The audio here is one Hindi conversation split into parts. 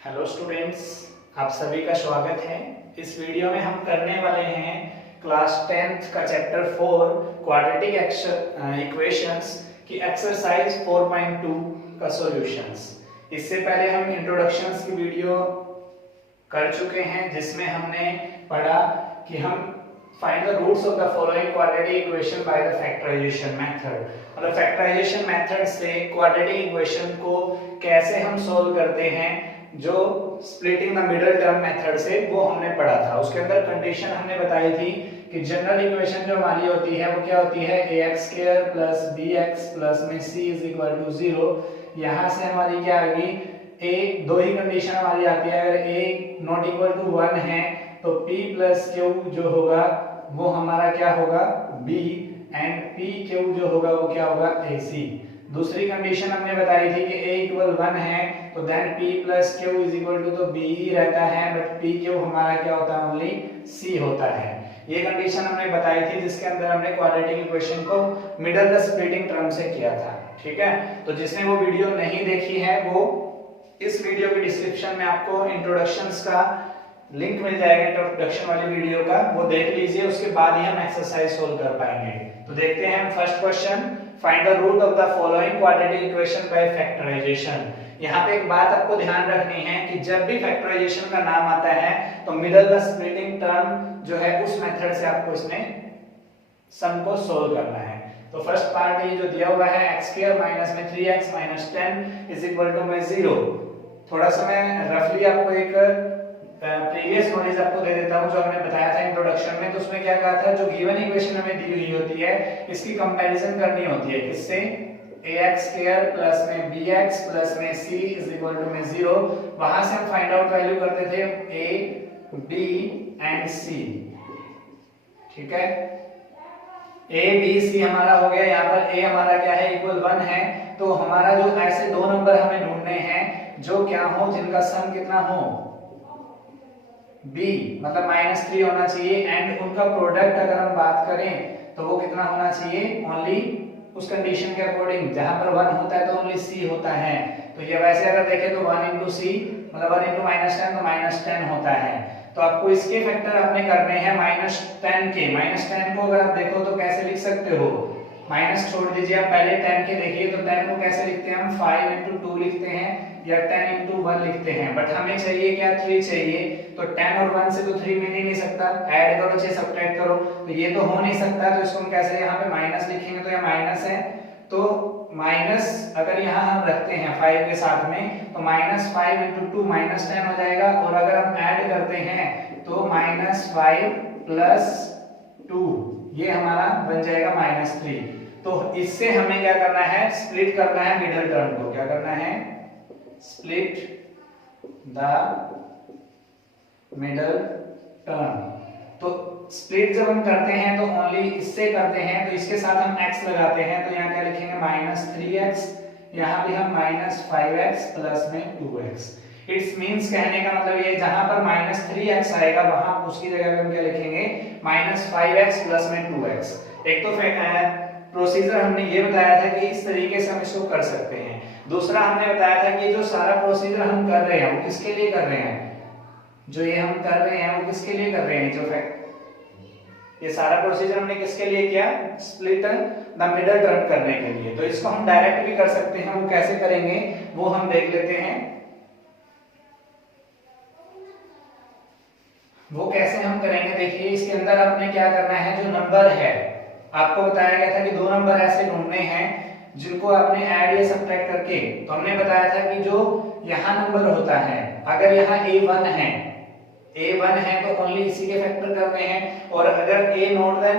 हेलो स्टूडेंट्स, आप सभी का स्वागत है। इस वीडियो में हम करने वाले हैं क्लास 10th का चैप्टर 4 क्वाड्रेटिक इक्वेशंस की एक्सरसाइज 4.2 का सॉल्यूशंस। इससे पहले हम इंट्रोडक्शंस की वीडियो कर चुके हैं जिसमें हमने पढ़ा कि हम find the roots of the following quadratic equation by the factorization method. मतलब फैक्टराइजेशन मेथड से क्वाड्रेटिक इक्वेशन को कैसे हम सॉल्व करते हैं, जो splitting the middle term method से वो हमने पढ़ा था। उसके अंदर कंडीशन हमने बताई थी कि जनरल इक्वेशन जो हमारी होती है वो क्या होती है, ax² प्लस bx प्लस में c इज इक्वल टू 0। यहाँ से हमारी क्या आ गई, एक दो ही कंडीशन हमारी आती है। अगर a नॉट इक्वल टू 1 है तो p प्लस q जो होगा वो हमारा क्या होगा, b, एंड p q जो होगा वो क्या होगा, ac। दूसरी कंडीशन हमने बताई थी कि a इक्वल 1 है तो then p plus q is equal to तो b ही रहता है, बट p q हमारा क्या होता है, ओनली c होता है। ये कंडीशन हमने बताई थी जिसके अंदर हमने क्वाड्रेटिक इक्वेशन को मिडल द स्प्लिटिंग टर्म से किया था। ठीक है, तो जिसने वो वीडियो नहीं देखी है वो इस वीडियो के डिस्क्रिप्शन में आपको इंट्रोडक्शंस का लिंक मिल जाएगा, इंट्रोडक्शन वाली वीडियो का, वो देख लीजिए। उसके बाद ही हम एक्सरसाइज सोल्व कर पाएंगे। तो देखते हैं first question, find the root of the following quadratic equation by factorization. यहाँ पे एक बात आपको ध्यान रखनी है कि जब भी फैक्टराइजेशन का नाम आता है तो मिडल द स्प्लिटिंग टर्म जो है उस मेथड से आपको इसमें सम को सोल्व करना है। तो फर्स्ट पार्ट ये जो दिया हुआ है x² माइनस में 3x minus 10 is equal to में 0। थोड़ा सा मैं रफली आपको एक प्रीवियस नॉलेज आपको दे देता हूं जो हमने बताया था इंट्रोडक्शन में। तो उसमें क्या कहा था, जो गिवन इक्वेशन हमें दी हुई होती है इसकी कंपैरिजन करनी होती है किससे, ax² प्लस में bx प्लस में c इज इक्वल टू में 0। वहां से हम फाइंड आउट वैल्यू करते थे a, b एंड c। ठीक है, a b c हमारा हो गया। यहाँ पर a हमारा क्या है, इक्वल 1 है। तो हमारा जो ऐसे दो नंबर हमें ढूंढने हैं जो क्या हो, जिनका सम कितना हो, b मतलब -3 होना चाहिए, एंड उनका प्रोडक्ट अगर हम बात करें तो वो कितना होना चाहिए, ओनली उस कंडीशन के अकॉर्डिंग जहां पर 1 होता है तो ओनली c होता है। तो ये वैसे अगर देखें तो 1 into c मतलब 1 into -10 तो -10 होता है। तो आपको इसके फैक्टर आपने करने हैं -10 के। -10 को अगर आप देखो तो कैसे लिख सकते हो, माइनस छोड़ दीजिए, आप पहले 10 के देखिए। तो 10 को कैसे लिखते हैं हम, 5 into 2 लिखते हैं या 10 into 1 लिखते हैं। बट हमें चाहिए क्या, 3 चाहिए। तो 10 और 1 से तो 3 मिल ही नहीं सकता, ऐड करो चाहे सब्ट्रैक्ट करो, तो ये तो हो नहीं सकता। तो इसको हम कैसे यहाँ पे माइनस लिखेंगे, तो ये माइनस है। तो माइनस अगर यहाँ हम रखते हैं 5 के साथ में तो -5 into 2 -10 हो जाएगा। और अगर हम ऐड करते हैं तो -5 प्लस 2 ये हमारा बन जाएगा -3। तो इससे हमें क्या करना है, स्प्लिट करना है मिडिल टर्म को। क्या करना है, स्प्लिट द मिडिल टर्म। तो स्प्लिट जब हम करते हैं तो ओनली इससे करते हैं, तो इसके साथ हम x लगाते हैं। तो यहाँ क्या लिखेंगे, -3x, यहाँ भी हम -5x प्लस में 2x। इट्स मींस कहने का मतलब ये, जहां पर -3x आएगा वहां उसकी जगह पे हम क्या लिखेंगे, -5x प्लस में 2x। एक तो प्रोसीजर हमने ये बताया था कि इस तरीके से हम इसको कर सकते हैं। दूसरा हमने बताया था कि जो सारा प्रोसीजर हम कर रहे हैं वो किसके लिए कर रहे हैं, जो ये हम कर रहे हैं वो किसके लिए कर रहे हैं, जो ये सारा प्रोसीजर हमने किसके लिए किया, स्प्लिट द मिडिल टर्म करने के लिए। तो इसको हम डायरेक्ट भी कर सकते हैं, वो कैसे करेंगे वो हम देख लेते हैं। वो कैसे हम करेंगे, देखिए इसके अंदर आपने क्या करना है, जो नंबर है आपको बताया गया था कि दो नंबर ऐसे ढूंढने हैं जिनको आपने ऐड या सब्ट्रैक्ट करके, तो हमने बताया था कि जो यहाँ नंबर होता है, अगर यहाँ a1 है तो ओनली इसी के फैक्टर करने हैं। और अगर a not then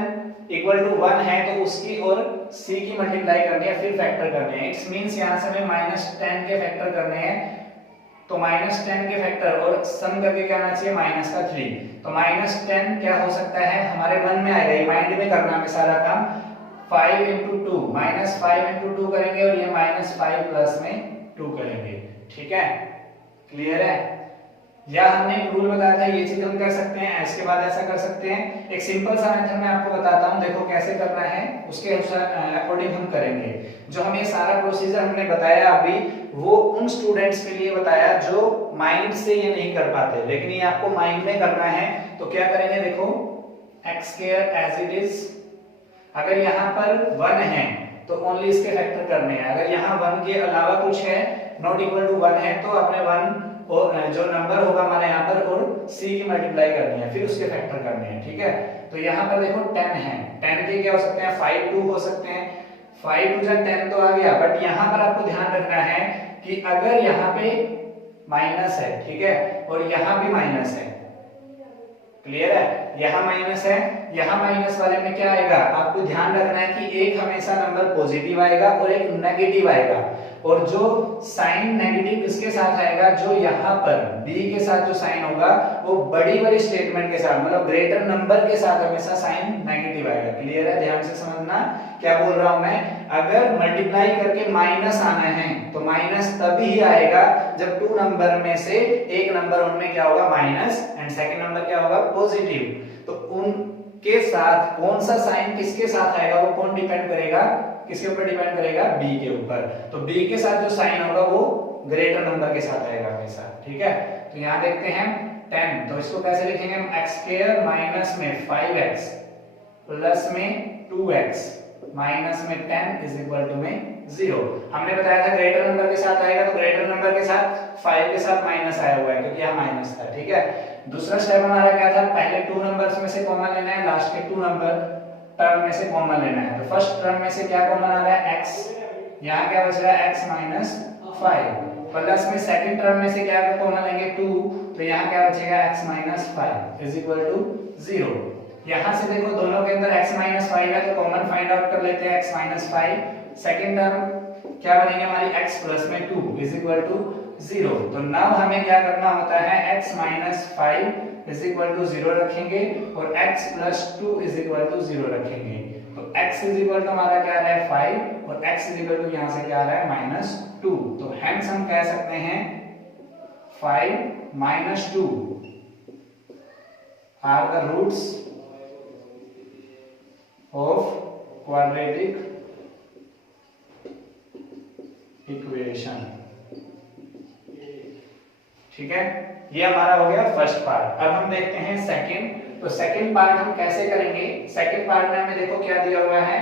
equal to 1 है तो उसकी और c की मल्टीप्लाई करनी है, फिर फैक्टर करने हैं। इट्स मींस यहाँ से हमें -10 के फैक्टर करने हैं। तो -10 के फैक्टर और सम करके क्या आना चाहिए, -3। तो -10 क्या हो सकता है, हमारे मन में आएगा, ये माइंड में करना है सारा काम। 5 into 2 -5 into 2 करेंगे और ये -5 प्लस में 2 करेंगे। ठीक है, क्लियर है। या हमने एक रूल बताया था ये चीज हम कर सकते हैं, इसके बाद ऐसा कर सकते हैं। एक सिंपल सा मेथड मैं आपको बताता हूँ, देखो कैसे करना है, उसके अकॉर्डिंग हम करेंगे। जो हम ये सारा प्रोसीजर हमने बताया अभी, वो उन स्टूडेंट्स के लिए बताया जो माइंड से ये नहीं कर पाते, लेकिन ये आपको माइंड में करना है। तो क्या करेंगे, देखो x square as it is, अगर यहाँ पर 1 है तो ओनली इसके फैक्टर करने हैं। अगर यहाँ 1 के अलावा कुछ है, नॉट इक्वल टू 1 है, तो अपने 1 और जो नंबर होगा हमारे यहाँ पर और c की मल्टीप्लाई करनी है, फिर उसके फैक्टर करने हैं, ठीक है। तो यहाँ पर देखो 10 है, 10 के क्या हो सकते हैं, 5 2 हो सकते हैं, 5 2 10 तो आ गया। बट यहाँ पर आपको ध्यान रखना है कि अगर यहाँ पे माइनस है, ठीक है, और यहाँ भी माइनस है, क्लियर है, यहाँ माइनस है, यहाँ माइनस वाले में क्या आएगा, आपको ध्यान रखना है कि एक हमेशा नंबर पॉजिटिव आएगा और एक नेगेटिव आएगा। और जो साइन नेगेटिव किसके साथ आएगा, जो यहाँ पर b के साथ जो साइन होगा वो बड़ी वाली स्टेटमेंट के साथ, मतलब ग्रेटर नंबर के साथ हमेशा साइन नेगेटिव आएगा। क्लियर है, ध्यान से समझना क्या बोल रहा हूं मैं। अगर मल्टीप्लाई करके माइनस आना है तो माइनस तभी आएगा जब 2 नंबर में से एक नंबर उनमें क्या होगा, माइनस, एंड सेकंड नंबर क्या होगा, पॉजिटिव। तो उनके साथ कौन सा साइन किसके साथ आएगा, वो कौन डिपेंड करेगा, किसके ऊपर डिपेंड करेगा, b के ऊपर। तो b के साथ जो साइन होगा वो ग्रेटर नंबर के साथ आएगा हमेशा, ठीक है। तो यहाँ देखते हैं 10, तो इसको कैसे लिखेंगे हम, x स्क्वायर माइनस में 5x प्लस में 2x माइनस में 10 इज इक्वल टू में 0। हमने बताया था ग्रेटर नंबर के साथ आएगा, तो ग्रेटर नंबर के साथ 5 के साथ माइनस आया हुआ है क्योंकि यहाँ माइनस था, ठीक है। दूसरा स्टेप हमारा क्या था, पहले 2 नंबर्स में से कॉमन लेना है, लास्ट के 2 नंबर टर्म में से कॉमन लेना है। तो फर्स्ट टर्म में से क्या कॉमन आ रहा है, x, यहाँ क्या बच रहा है, x माइनस 5, प्लस में सेकंड टर्म में से क्या कॉमन लेंगे, 2, तो यहाँ क्या बचेगा, x minus 5 is equal to 0। यहाँ से देखो दोनों के अंदर x माइनस 5 है, तो कॉमन फाइंड आउट कर लेते हैं, x माइनस 5, सेकंड टर्म क्या बनेंगे हमारी, x प्लस में 2 इज इक्वल टू 0। तो नाउ हमें क्या करना होता है, x minus 5 is equal to 0 रखेंगे और x plus 2 is equal to 0 रखेंगे। तो x इज इक्वल टू हमारा क्या आ रहा है 5 और x इज इक्वल टू यहाँ से क्या आ रहा है माइनस 2। तो हेंस हम कह सकते हैं 5 minus 2 are the roots of quadratic equation, ठीक है। ये हमारा हो गया फर्स्ट पार्ट। अब हम देखते हैं सेकंड। तो सेकंड पार्ट हम कैसे करेंगे, सेकंड पार्ट में हमें देखो क्या दिया हुआ है,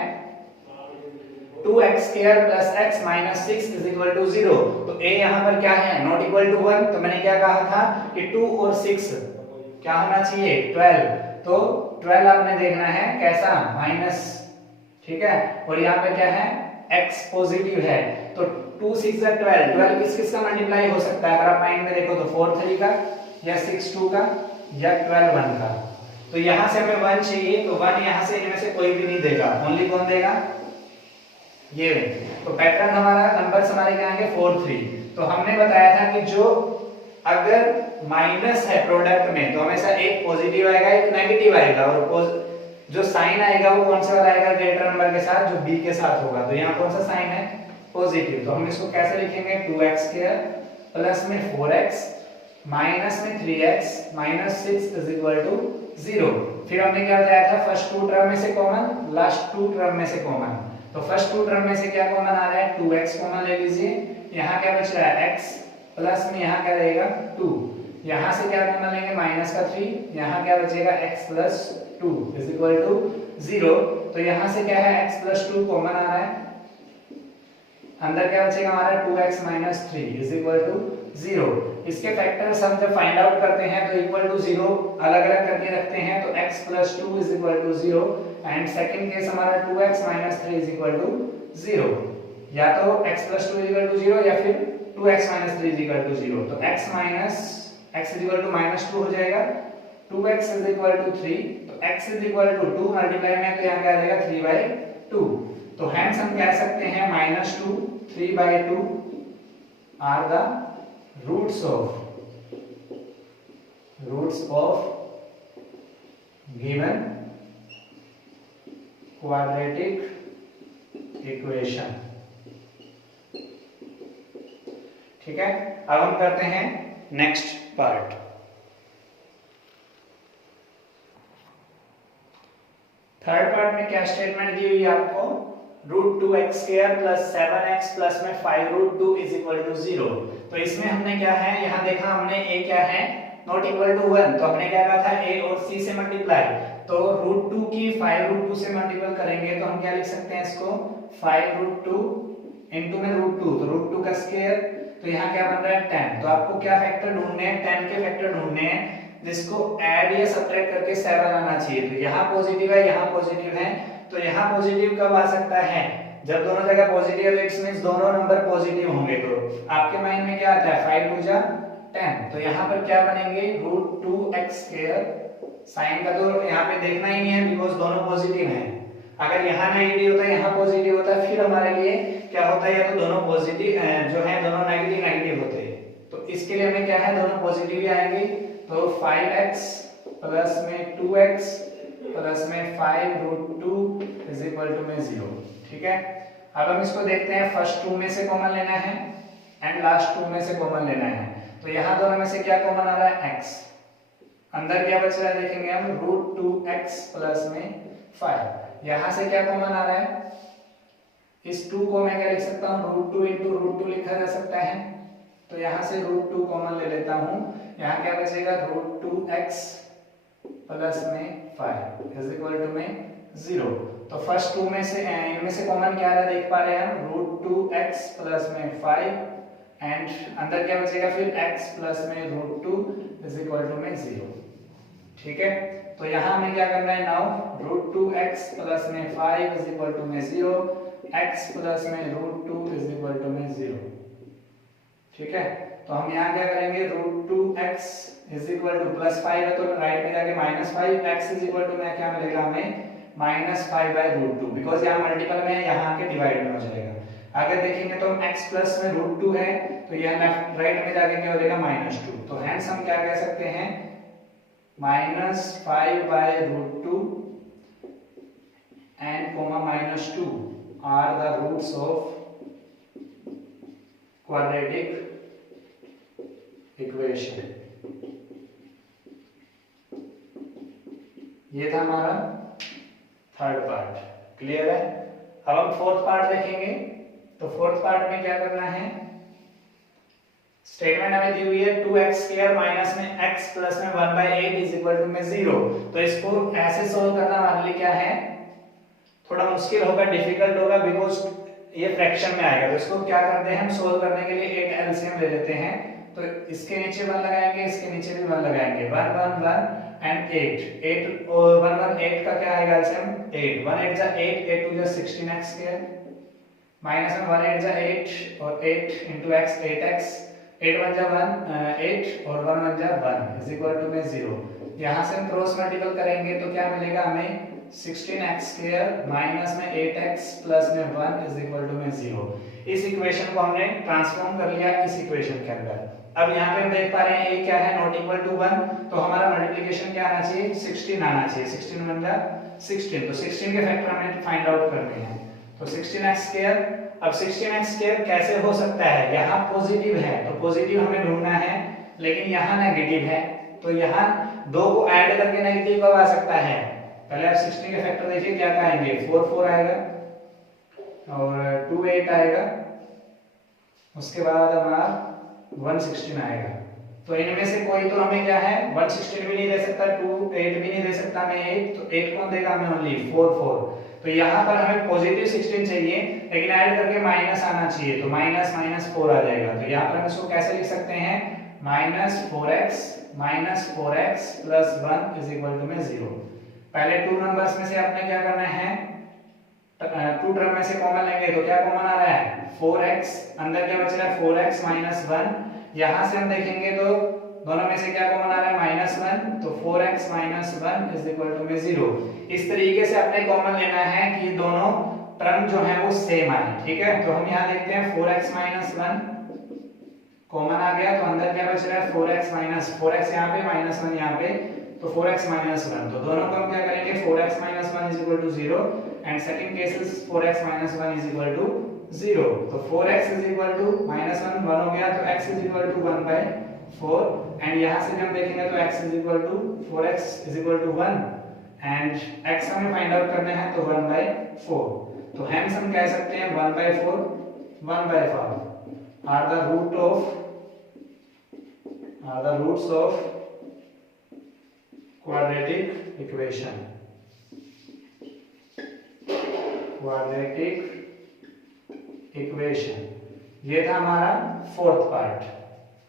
2x square plus x minus 6 is equal to 0। तो a यहाँ पर क्या है, नॉट इक्वल टू 1। तो मैंने क्या कहा था कि 2 और 6 क्या होना चाहिए, 12। तो 12 आपने देखना है कैसा, माइनस, ठीक है। और यहाँ पे क्या है, x पॉजिटिव है, तो 2 6 12, 12 किस किस का मल्टीप्लाई हो सकता है, अगर आप माइंड में देखो तो 4 3 का या 6 2 का या 12 1 का। तो यहाँ से हमें 1 चाहिए, तो 1 यहाँ से इनमें से कोई भी नहीं देगा, ओनली कौन देगा, ये। तो पैटर्न हमारा नंबर्स हमारे क्या आएंगे 4 3। तो हमने बताया था कि जो अगर माइनस है प्रोडक्ट में तो हमेशा एक पॉजिटिव आएगा एक नेगेटिव आएगा, और जो साइन आएगा वो कौन सा वाला आएगा, ग्रेटर नंबर के साथ, जो b के साथ होगा। तो यहाँ कौन सा साइन है, पॉजिटिव। तो हम इसको कैसे लिखेंगे, 2x स्क्वायर प्लस में 4x माइनस में 3x minus 6 is equal to 0। फिर हमने क्या बताया था, फर्स्ट 2 टर्म में से कॉमन, लास्ट 2 टर्म में से कॉमन। तो फर्स्ट 2 टर्म में से क्या कॉमन आ रहा है, 2x कॉमन ले लीजिए, यहाँ क्या बच रहा है x प्लस में यहाँ क्या रहेगा 2, यहाँ से क्या कॉमन लेंगे माइनस का 3, यहाँ क्या बचेगा x plus 2 is equal to 0। तो यहाँ से क्या है, x प्लस 2 कॉमन आ रहा है, अंदर क्या बचेगा हमारा 2x minus 3 is equal to 0। इसके फैक्टर्स हम जब फाइंड आउट करते हैं तो इक्वल टू 0 अलग अलग करके रखते हैं, तो x plus 2 is equal to 0 and second case हमारा 2x minus 3 is equal to 0। या तो x plus 2 is equal to 0 या फिर 2x minus 3 is equal to 0। तो x is equal to minus 2 हो जाएगा, 2x इज इक्वल टू 3, तो x is equal to 2 multiply में तो यहाँ क्या आ जाएगा 3/2। तो हेंस हम कह सकते हैं -2 3/2 are the roots of given quadratic equation, ठीक है। अब हम करते हैं नेक्स्ट पार्ट। स्टेटमेंट दी हुई है आपको, √2x² + 7x प्लस में 5√2 = 0। तो इसमें हमने क्या है, यहाँ देखा हमने a क्या है, नॉट इक्वल टू 1, तो हमने क्या कहा था a और c से मल्टीप्लाई, तो √2 की 5√2 से मल्टीपल करेंगे तो हम क्या लिख सकते हैं इसको, 5√2 इनटू में √2, तो √2 का स्क्वायर, तो यहाँ क्या बन रहा है 10। तो आपको क्या फैक्टर ढूंढने हैं, 10 के फैक्टर ढूंढने हैं जिसको ऐड या सब्ट्रैक्ट करके 7 आना चाहिए। तो यहाँ पॉजिटिव है, यहाँ पॉजिटिव है, तो यहाँ पॉजिटिव कब आ सकता है, जब दोनों जगह पॉजिटिव है, तो इट्स मींस दोनों नंबर पॉजिटिव होंगे। तो आपके माइंड में क्या आता है, 5 2 जा 10, तो यहाँ पर क्या बनेंगे, √2x², साइन का तो यहाँ पे देखना ही नहीं है बिकॉज दोनों पॉजिटिव हैं। अगर यहाँ नेगेटिव होता है, यहाँ पॉजिटिव होता है, फिर हमारे लिए क्या होता है, या तो दोनों पॉजिटिव जो है दोनों नेगेटिव होते हैं। तो इसके लिए हमें क्या है, दोनों पॉजिटिव ही आएंगे, तो 5x प्लस में 2x प्लस में 5√2 = 0। ठीक है, अब हम इसको देखते हैं, फर्स्ट 2 में से कॉमन लेना है एंड लास्ट 2 में से कॉमन लेना है। तो यहाँ दोनों में से क्या कॉमन आ रहा है, x, अंदर क्या बच रहा है देखेंगे हम, √2x प्लस में 5, यहाँ से क्या कॉमन आ रहा है, इस 2 को मैं क्या लिख सकता हूँ, √2 × √2 लिखा जा सकता है, तो यहाँ से √2 कॉमन ले लेता हूँ, यहाँ क्या बचेगा, √2x प्लस में 5 = 0। तो फर्स्ट 2 में से इनमें से कॉमन क्या आ रहा है देख पा रहे हैं हम, √2x प्लस में 5 एंड अंदर क्या बचेगा फिर x प्लस में √2 = 0। ठीक है, तो यहाँ हमें क्या करना है, नाउ √2x प्लस में 5 = 0, x प्लस में √2 = 0। ठीक है, तो हम यहाँ क्या करेंगे, √2x = +5 है तो राइट में जाके -5, x में क्या मिलेगा हमें, -5/√2, बिकॉज यहाँ मल्टीपल में है, यहाँ आके डिवाइड में हो जाएगा। अगर देखेंगे तो हम x प्लस में √2 है, तो यह लेफ्ट राइट में जाके क्या हो जाएगा, -2, तो हेंस हम क्या कह सकते हैं, -5/√2 and -2 are the roots of quadratic equation. ये था हमारा थर्ड पार्ट, क्लियर है। अब हम फोर्थ पार्ट देखेंगे, तो फोर्थ पार्ट में क्या करना है, स्टेटमेंट हमें दी हुई है 2x² माइनस में x प्लस में 1/8 = 0। तो इसको ऐसे सोल्व करना हमारे लिए क्या है, थोड़ा मुश्किल होगा, डिफिकल्ट होगा, बिकॉज ये फ्रैक्शन में आएगा। तो इसको क्या करते हैं हम, सोल्व करने के लिए 8 एलसीएम ले लेते हैं, तो इसके नीचे 1 लगाएंगे, इसके नीचे भी 1 लगाएंगे, 1 1 1 एंड 8 और 1 1 8 का क्या आएगा एलसीएम, 8 1 8 जा 8 8 2 जा 16x² माइनस में 1 8 जा 8 और 8 × x 8x, 8 1 जा 1 8 और 1 1 जा 1 = 0। यहाँ से हम क्रॉस मल्टीपल करेंगे तो क्या मिलेगा हमें, 16x² माइनस में 8x प्लस में 1 = 0। इस इक्वेशन को हमने ट्रांसफॉर्म कर लिया इस इक्वेशन के अंदर। अब यहाँ पे हम देख पा रहे हैं a क्या है, नॉट इक्वल टू 1, तो हमारा मल्टीप्लिकेशन क्या आना चाहिए, 16 आना चाहिए, 16 1 जा 16, तो 16 के फैक्टर हमें फाइंड आउट करने हैं। तो 16x², अब 16x² कैसे हो सकता है, यहाँ पॉजिटिव है तो पॉजिटिव हमें ढूंढना है, लेकिन यहाँ नेगेटिव है, तो यहाँ दो को ऐड करके नेगेटिव कब आ सकता है, पहले आप 16 के फैक्टर देखिए क्या आएंगे, 4 4 आएगा और 2 8 आएगा, उसके बाद हमारा 116 आएगा। तो इनमें से कोई तो हमें क्या है, 116 भी नहीं दे सकता, 2 8 भी नहीं दे सकता हमें 8, तो 8 कौन देगा हमें, ओनली 4 4। तो यहाँ पर हमें पॉजिटिव 16 चाहिए, लेकिन ऐड करके माइनस आना चाहिए, तो माइनस माइनस 4 आ जाएगा। तो यहाँ पर हम इसको कैसे लिख सकते हैं, -4x प्लस 1 = 0। पहले 2 नंबर्स में से आपने क्या करना है, 2 टर्म में से कॉमन लेंगे, तो क्या कॉमन आ रहा है, 4x, अंदर क्या बच रहा है 4x - 1, यहाँ से हम देखेंगे तो दोनों में से क्या कॉमन आ रहा है, -1, तो 4x - 1 = 0। इस तरीके से आपने कॉमन लेना है कि दोनों टर्म जो है वो सेम आए, ठीक है। तो हम यहाँ देखते हैं 4x - 1 कॉमन आ गया, तो अंदर क्या बच रहा है, 4x यहाँ पे -1 यहाँ पे, तो 4x - 1, तो दोनों को हम क्या करेंगे, 4x - 1 = 0 and second case is 4x - 1 = 0। तो 4x -1 1 हो गया, तो x = 1/4 एंड यहाँ से हम देखेंगे तो x 4x 1 एंड x हमें फाइंड आउट करना है तो 1/4, तो हेंस हम कह सकते हैं 1/4 1/5 are the roots of quadratic equation. ये था हमारा फोर्थ पार्ट।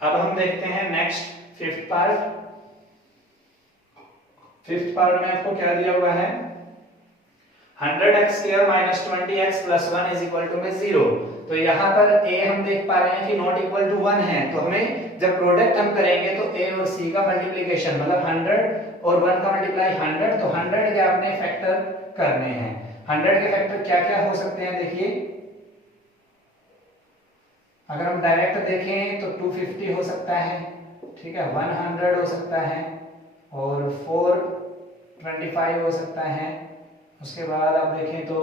अब हम देखते हैं next fifth part. Fifth part में आपको क्या दिया हुआ है, 100x² - 20x + 1 = 0। तो यहाँ पर a हम देख पा रहे हैं कि नॉट इक्वल टू 1 है, तो हमें जब प्रोडक्ट हम करेंगे तो a और c का मल्टीप्लिकेशन मतलब 100 और 1 का मल्टीप्लाई 100, तो 100 के आपने फैक्टर करने हैं। 100 के फैक्टर क्या क्या हो सकते हैं, देखिए अगर हम डायरेक्ट देखें तो 250 हो सकता है, ठीक है, 100 हो सकता है और 425 हो सकता है। उसके बाद आप देखें तो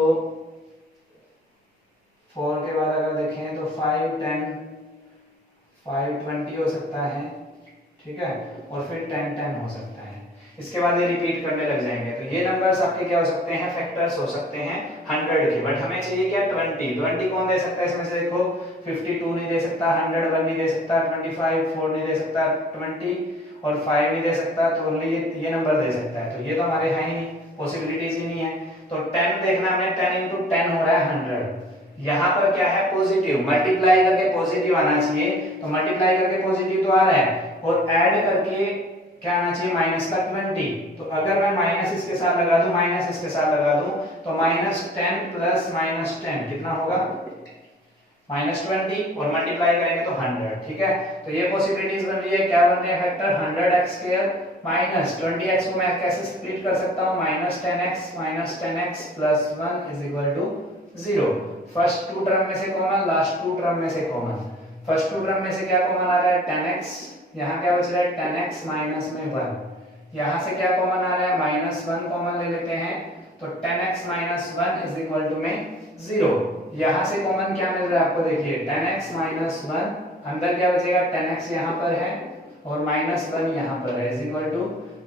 4 के बाद अगर देखें तो 5, 10, 520 हो सकता है, ठीक है, और फिर 10, 10 हो सकता है। इसके बाद ये रिपीट करने लग जाएंगे, तो ये नंबर्स आपके क्या हो सकते हैं, फैक्टर्स हो सकते हैं 100 के। बट हमें चाहिए क्या, 20 कौन दे सकता है इसमें से, देखो 52 नहीं दे सकता, 101 नहीं दे सकता, 25 4 नहीं दे सकता, 20 और 5 नहीं दे सकता, तो ओनली ये नंबर दे सकता है। तो ये तो हमारे है ही नहीं, पॉसिबिलिटीज ही नहीं है। तो 10 देखना हमने, 10 × 10 हो रहा है 100। यहाँ पर क्या है, पॉजिटिव, मल्टीप्लाई करके पॉजिटिव आना चाहिए, तो मल्टीप्लाई करके पॉजिटिव तो आ रहा है, और ऐड करके क्या आना चाहिए, माइनस का 20। तो अगर मैं माइनस इसके साथ लगा दूं, माइनस इसके साथ लगा दूं, तो -10 + -10 कितना होगा, -20, और मल्टीप्लाई करेंगे तो 100, ठीक है। तो ये पॉसिबिलिटीज बन रही है, क्या बन रही है फैक्टर, 100x² - 20x को मैं कैसे स्प्लिट कर सकता हूं, -10x - 10x + 1 = 0। First two term में से कॉमन, लास्ट टू टर्म में से कॉमन। फर्स्ट टू टर्म में से क्या कॉमन आ रहा है, 10x, यहाँ क्या बच रहा है 10x माइनस में 1, यहाँ से क्या कॉमन आ रहा है, -1 कॉमन ले लेते हैं, तो 10x - 1 में 0। यहाँ से कॉमन क्या मिल रहा है आपको, देखिए 10x - 1, अंदर क्या बचेगा, 10x यहाँ पर है और -1 यहाँ पर है, =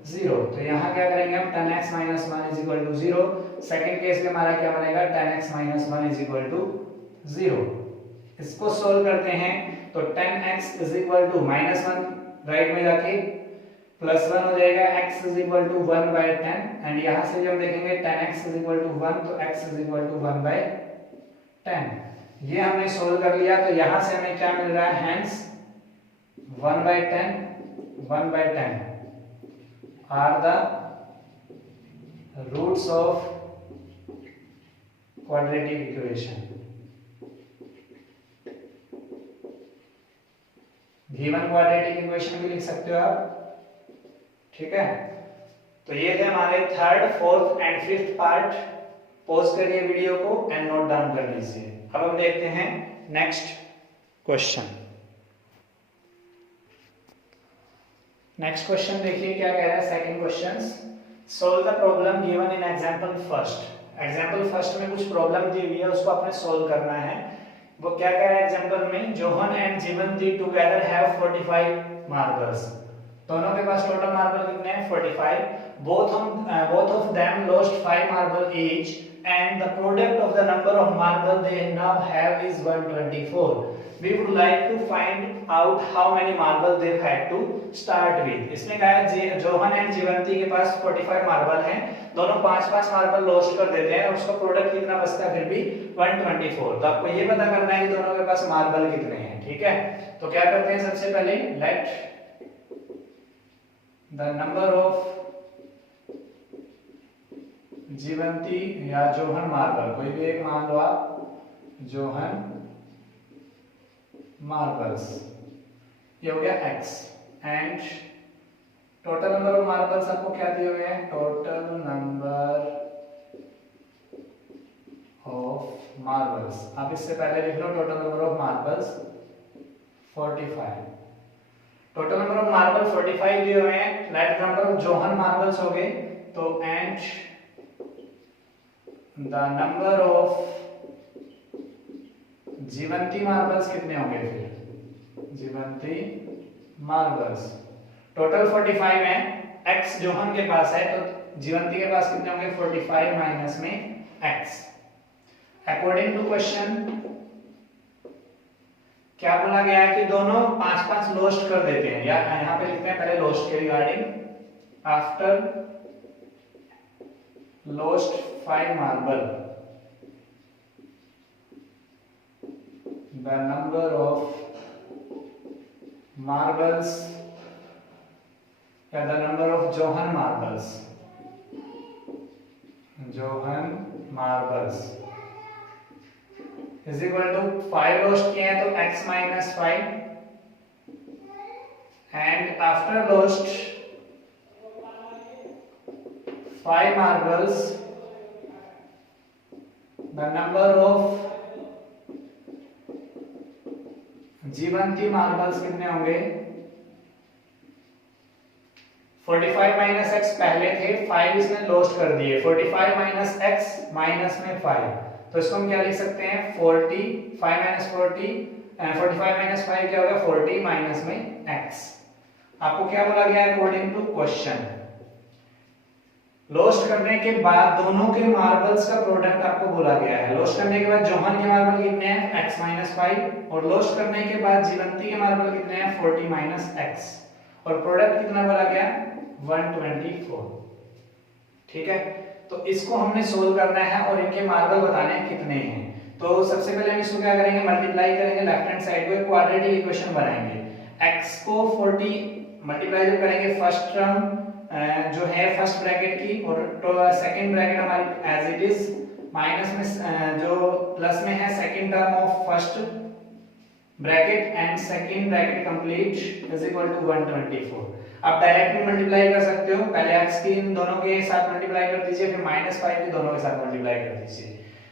0। तो यहाँ क्या करेंगे हम, 10x - 1 = 0। सेकंड केस में हमारा क्या बनेगा, 10x - 1 = 0। इसको सोल्व करते हैं तो 10x = -1 राइट में जाके +1 हो जाएगा, x = 1/10, एंड यहाँ से जब देखेंगे 10x = 1 तो x = 1/10। ये हमने सोल्व कर लिया, तो यहाँ से हमें क्या मिल रहा है, hence 1/10 are the roots of quadratic equation. Given quadratic equation भी लिख सकते हो आप, ठीक है। तो ये थे हमारे third, fourth and fifth part. Pause करिए वीडियो को एंड नोट डाउन कर लीजिए। अब हम देखते हैं नेक्स्ट क्वेश्चन। नेक्स्ट क्वेश्चन देखिए क्या कह रहा है, second question, solve the problem given in example first. Example first में कुछ प्रॉब्लम दी हुई है, उसको आपने सोल्व करना है। वो क्या कह रहा है एग्जांपल में, John and Jeevanti together have 45 marbles. दोनों के पास टोटल मार्बल कितने हैं, 45। both of them lost 5 marble each and the product of the number of marble they now have is 124. We would like to find out how many marble they had to start with. इसमें कहा है जोहन एंड जीवंती के पास 45 मार्बल हैं, दोनों 5-5 मार्बल लॉस्ट कर देते हैं और उसका प्रोडक्ट कितना बचता है फिर भी 124। तो आपको ये पता करना है कि दोनों के पास मार्बल कितने हैं, ठीक है। तो क्या करते हैं, सबसे पहले लेट द नंबर ऑफ जीवंती या जोहन मार्बल, कोई भी एक मान लो आप, जोहन मार्बल्स, ये हो गया x, and total number of marbles आपको क्या दिए हुए हैं, टोटल नंबर ऑफ मार्बल्स। आप इससे पहले लिख लो total number of marbles 45। Total number of marble 45 दिए हुए हैं, let number of John marbles हो गए, तो and the number of Jeevanti marbles कितने होंगे, फिर जीवंती मार्बल्स टोटल 45 है, x जोहन के पास है, तो जीवंती के पास कितने होंगे 45 माइनस में x। अकॉर्डिंग टू क्वेश्चन क्या बोला गया है कि दोनों 5-5 लोस्ट कर देते हैं, या यहां पे लिखते हैं पहले लोस्ट के regarding, after lost 5 marble the number of marbles या the number of John marbles is equal to 5 lost किए हैं तो x minus 5 and after lost 5 marbles the number of Jeevanti marbles कितने होंगे 45 माइनस एक्स पहले थे, 5 इसमें लोस्ट कर दिए, 45 माइनस एक्स माइनस में 5, तो इसको हम क्या लिख सकते हैं 45 माइनस 45 माइनस 5 क्या होगा 40 माइनस में x। आपको क्या बोला गया है अकॉर्डिंग टू क्वेश्चन, लोस्ट करने के बाद दोनों के मार्बल्स का प्रोडक्ट आपको बोला गया है। लोस्ट करने के बाद जोहन के मार्बल कितने हैं x माइनस 5 और लोस्ट करने के बाद जीवंती के मार्बल कितने हैं 40 माइनस x और प्रोडक्ट कितना बोला गया 124। ठीक है, तो इसको हमने सोल्व करना है और इनके मार्बल बताने हैं कितने हैं। तो सबसे पहले हम इसको क्या करेंगे मल्टीप्लाई करेंगे, लेफ्ट हैंड साइड को एक क्वाड्रेटिक इक्वेशन बनाएंगे। x को 40 मल्टीप्लाई जब करेंगे फर्स्ट टर्म जो है फर्स्ट ब्रैकेट की और तो सेकंड ब्रैकेट हमारी एज इट इज माइनस में जो प्लस में है second term of first bracket and second bracket complete is equal to 124। आप डायरेक्टली मल्टीप्लाई कर सकते हो, पहले x की इन दोनों के साथ मल्टीप्लाई कर दीजिए, फिर -5 की दोनों के साथ मल्टीप्लाई कर दीजिए।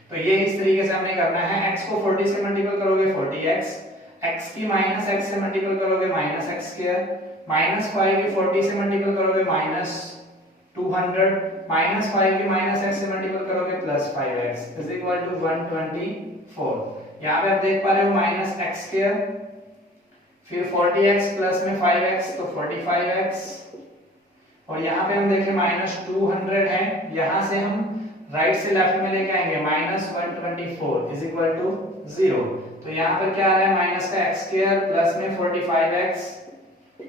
तो ये इस तरीके से हमने करना है। x को 40 से मल्टीपल करोगे 40x, x की -x से मल्टीपल करोगे -x², -5 की 40 से मल्टीपल करोगे -200, -5 की -x से मल्टीपल करोगे +5x इज इक्वल टू 124। यहाँ पे आप देख पा रहे हो -x², फिर 40x प्लस में 5x तो 45x, और यहाँ पे हम देखें -200 है, यहाँ से हम राइट से लेफ्ट में लेके आएंगे -124 इज इक्वल टू 0। तो यहाँ पर क्या आ रहा है माइनस का x² प्लस में 45x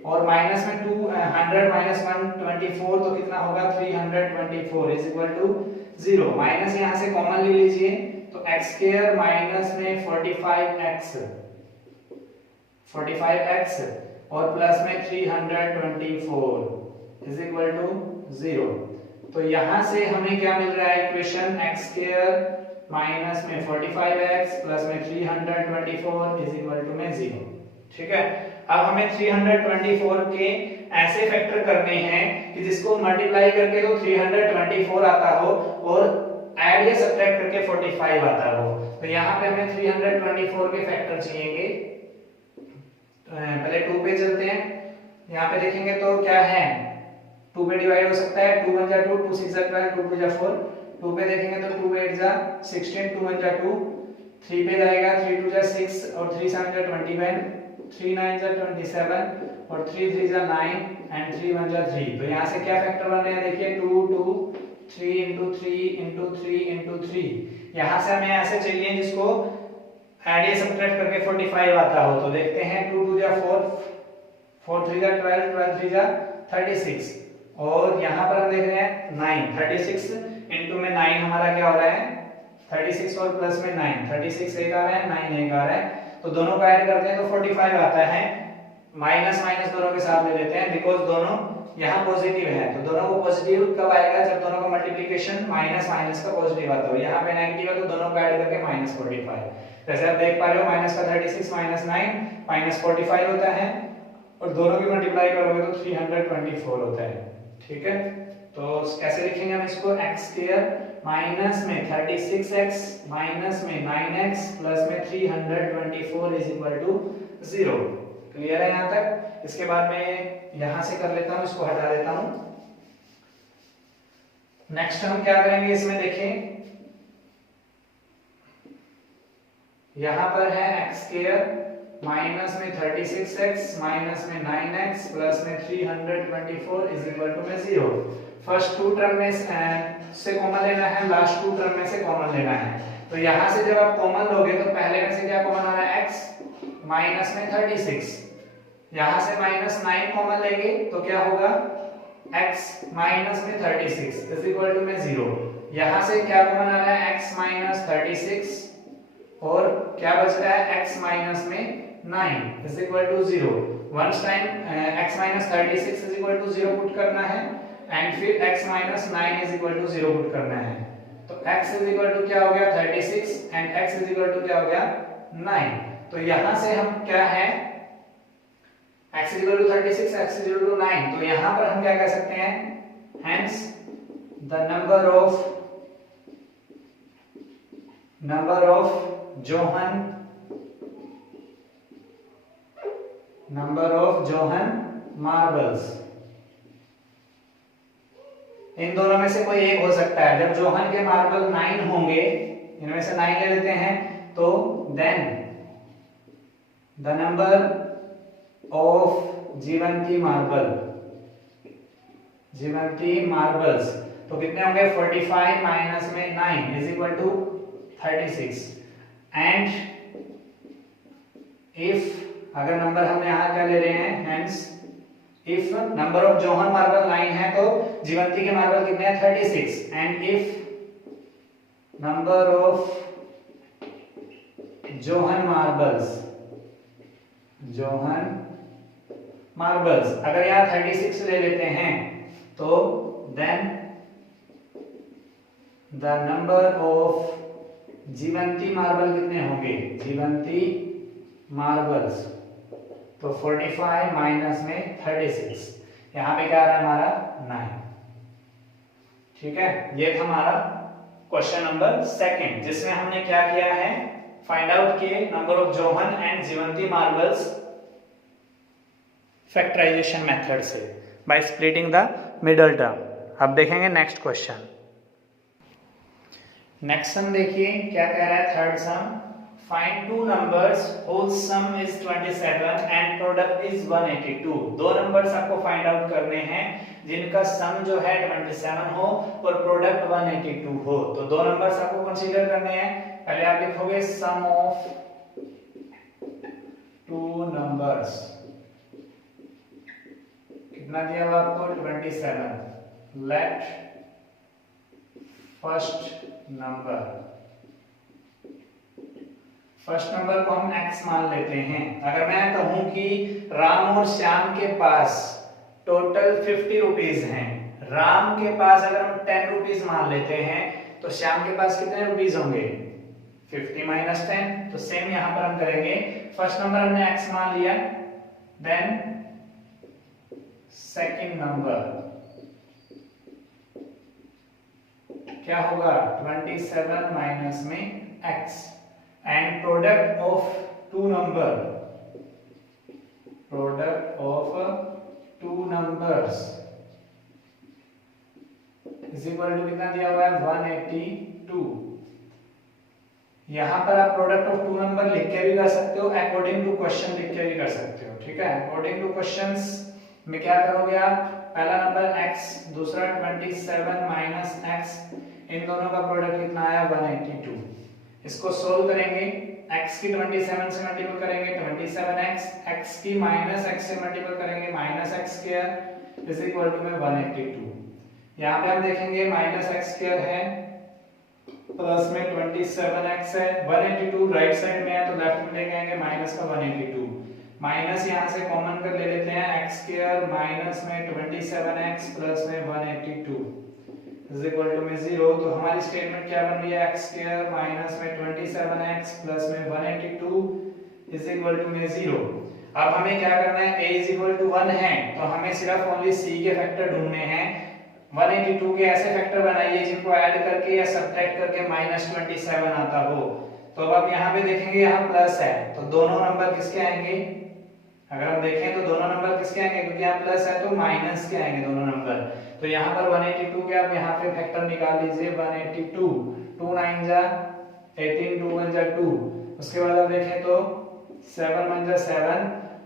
और माइनस में 200 माइनस 124 तो कितना होगा 324 इज इक्वल टू 0। माइनस यहाँ से कॉमन ले लीजिए तो x² माइनस में 45x और प्लस में 324 इज इक्वल टू 0। तो यहाँ से हमें क्या मिल रहा है इक्वेशन x² माइनस में 45x प्लस में 324 इज इक्वल टू में 0। ठीक है, अब हमें 324 के ऐसे फैक्टर करने हैं कि जिसको मल्टीप्लाई करके तो 324 आता हो और ऐड या सब्ट्रैक्ट करके 45 आता हो। तो यहाँ पे हमें 324 के फैक्टर चाहिए। पहले 2 पे चलते हैं, यहाँ पे देखेंगे तो क्या है 2 पे डिवाइड हो सकता है, 2 1 जा 2, 2 6 जा 12, 2 2 जा 4। 2 पे देखेंगे तो 2 8 जा 16, 2 1 जा 2, 3 पे जाएगा 3 2 जा 6 और 3 7 जा 21, 3 9 जा 27 और 3 3 जा 9 एंड 3 1 जा 3। तो यहाँ से क्या फैक्टर बन रहे हैं देखिए 2 2 3 into 3 into 3 into 3। यहाँ से हमें ऐसे चाहिए जिसको ऐड या सब्ट्रैक्ट करके 45 आता हो। तो देखते हैं 2 2 जा 4, 4 3 जा 12, 12 3 जा 36 और यहाँ पर हम देख रहे हैं 9, 36 into में 9 हमारा क्या हो रहा है 36 और प्लस में 9, 36 एक आ रहा है 9 एक आ रहा है। तो दोनों को ऐड करते हैं तो 45 आता है। माइनस माइनस दोनों के साथ ले लेते हैं बिकॉज दोनों यहाँ पॉजिटिव है। तो दोनों को पॉजिटिव कब आएगा जब दोनों का मल्टीप्लिकेशन माइनस माइनस का पॉजिटिव आता हो। यहाँ पे नेगेटिव है तो दोनों को ऐड करके -45। जैसे आप देख पा रहे हो माइनस का 36 माइनस 9 -45 होता है और दोनों की मल्टीप्लाई करोगे तो 324 होता है। ठीक है, तो कैसे लिखेंगे हम इसको x² माइनस में 36x माइनस में 9x प्लस में 324 इज इक्वल टू 0। क्लियर है यहाँ तक। इसके बाद मैं यहां से कर लेता हूं, इसको हटा देता हूं। नेक्स्ट हम क्या करेंगे इसमें देखें, यहां पर है x² माइनस में 36x माइनस में 9x प्लस में 324 इज इक्वल टू में 0। फर्स्ट टू टर्म में से कॉमन लेना है, लास्ट टू टर्म में से कॉमन लेना है। तो यहां से जब आप कॉमन लोगे तो पहले में से क्या कॉमन आ रहा है x माइनस में 36, यहां से माइनस 9 कॉमन लेंगे तो क्या होगा x माइनस में 36 इज इक्वल टू में 0। यहां से क्या कॉमन आ रहा है x माइनस 36 और क्या बच रहा है x माइनस में 9 is equal to 0। Once time x minus 36 is equal to 0 put करना है एंड फिर x minus 9 is equal to 0 put करना है। तो x इज इक्वल टू क्या हो गया 36 and x is equal to क्या हो गया 9। तो यहां से हम क्या है x is equal to 36 x is equal to 9, तो यहां पर हम क्या कह सकते हैं hence the number of John marbles, इन दोनों में से कोई एक हो सकता है। जब जोहन के मार्बल 9 होंगे, इनमें से 9 ले लेते हैं, तो then the number of Jeevanti marbles, तो कितने होंगे 45 माइनस में 9 is equal to 36। And if अगर नंबर हम यहां क्या ले रहे हैं hence if number of John marble 9 है तो जीवंती के मार्बल कितने हैं 36। And if number of John marbles अगर यहां 36 ले लेते हैं तो then the number of Jeevanti marble कितने होंगे जीवंती मार्बल्स, तो 45 माइनस में 36, यहां पे क्या आ रहा है हमारा 9। ठीक है, ये था हमारा क्वेश्चन नंबर सेकंड, जिसमें हमने क्या किया है फाइंड आउट किए number of John and Jeevanti marbles factorization method से by splitting the middle term. अब देखेंगे नेक्स्ट क्वेश्चन। नेक्स्ट सम देखिए क्या कह रहा है third some, find two numbers whose sum is 27 and product is 182। दो नंबर्स आपको फाइंड आउट करने हैं जिनका सम जो है 27 हो और प्रोडक्ट 182 हो। तो दो नंबर्स आपको कंसीडर करने हैं। पहले आप लिखोगे सम ऑफ टू नंबर्स, कितना दिया हुआ आपको 27। लेट फर्स्ट नंबर को हम x मान लेते हैं। अगर मैं कहूं कि राम और श्याम के पास टोटल 50 रुपीज हैं, राम के पास अगर हम 10 रुपीज मान लेते हैं तो श्याम के पास कितने रुपीज होंगे 50 माइनस 10। तो सेम यहां पर हम करेंगे। फर्स्ट नंबर हमने x मान लिया, देन सेकंड नंबर क्या होगा 27 माइनस में x and product of two numbers is equal to कितना दिया हुआ है 182। यहां पर आप प्रोडक्ट ऑफ टू नंबर लिख के भी कर सकते हो, अकॉर्डिंग टू क्वेश्चन लिख के भी कर सकते हो। ठीक है, अकॉर्डिंग टू क्वेश्चंस में क्या करोगे आप, पहला नंबर x, दूसरा 27 माइनस x, इन दोनों का प्रोडक्ट कितना आया 182। इसको सोल्व करेंगे, x की 27 से मल्टीपल करेंगे 27x, x की माइनस x से मल्टीपल करेंगे minus x square is equal to में 182। यहाँ पे हम देखेंगे माइनस x स्क्वायर है प्लस में 27x है, 182 राइट साइड में है तो लेफ्ट में लेके आएंगे माइनस का 182, माइनस यहाँ से कॉमन कर ले लेते हैं x स्क्वायर माइनस में 27x प्लस में 182 इज इक्वल टू में 0। तो हमारी स्टेटमेंट क्या बन रही है x स्क्वायर माइनस में 27x प्लस में 182 इज इक्वल टू में 0। अब हमें क्या करना है, a इज इक्वल टू 1 है तो हमें सिर्फ ओनली c के फैक्टर ढूंढने हैं। 182 के ऐसे फैक्टर बनाइए जिनको ऐड करके या सब्ट्रैक्ट करके -27 आता हो। तो अब आप यहाँ पे देखेंगे यहाँ प्लस है तो दोनों नंबर किसके आएंगे, अगर हम देखें तो दोनों नंबर किसके आएंगे, क्योंकि यहाँ प्लस है तो माइनस के आएंगे दोनों नंबर। तो यहाँ पर 182 के आप यहाँ पे फैक्टर निकाल लीजिए 182, 2 9 जा 18, 2 1 जा 2। उसके बाद आप देखें तो 7 1 जा 7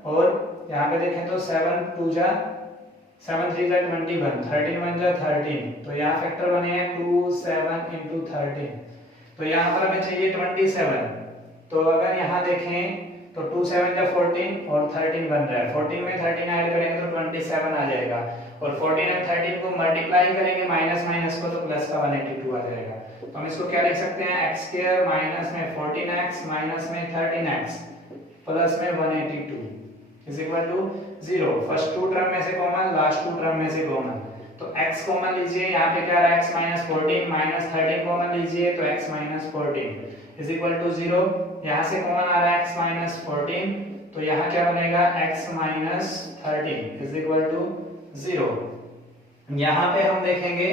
और यहाँ पे देखें तो 7 2 जा 7 3 जा 21, 13 1 जा 13, तो यहाँ फैक्टर बने हैं 2 7 into 13, तो यहाँ पर हमें चाहिए 27, तो अगर यहाँ देखें तो 2 7 जा 14 और 13 बन रहा है, 14 में 13 ऐड करेंगे तो 27 आ जाएगा, और 14 और 13 को मल्टीप्लाई करेंगे माइनस माइनस को तो प्लस का 182 आ जाएगा। तो हम इसको क्या लिख सकते हैं, x स्क्वायर माइनस में 14x माइनस में 13x प्लस में 182 is equal to 0। First two term में से कॉमन, लास्ट टू टर्म में से कॉमन, तो x कॉमन लीजिए, यहाँ पे क्या रहा है x माइनस 14 माइनस 13 कॉमन लीजिए तो x minus 14 is equal to 0। यहाँ से कॉमन आ रहा है x माइनस 14, तो यहाँ क्या बनेगा x minus 13 is equal to 0। यहाँ पे हम देखेंगे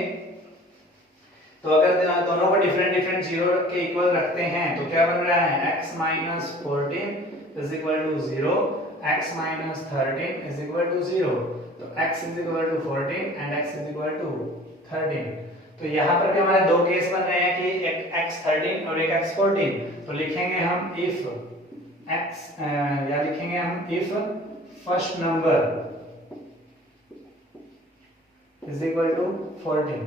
तो अगर दोनों को डिफरेंट डिफरेंट जीरो के इक्वल रखते हैं तो क्या बन रहा है, x minus 14 is equal to 0, x minus 13 is equal to 0, तो x is equal to 14 and x is equal to 13। तो यहाँ पर भी हमारे दो केस बन रहे हैं कि एक x 13 और एक x 14, तो लिखेंगे हम if x या लिखेंगे हम if first number is equal to 14,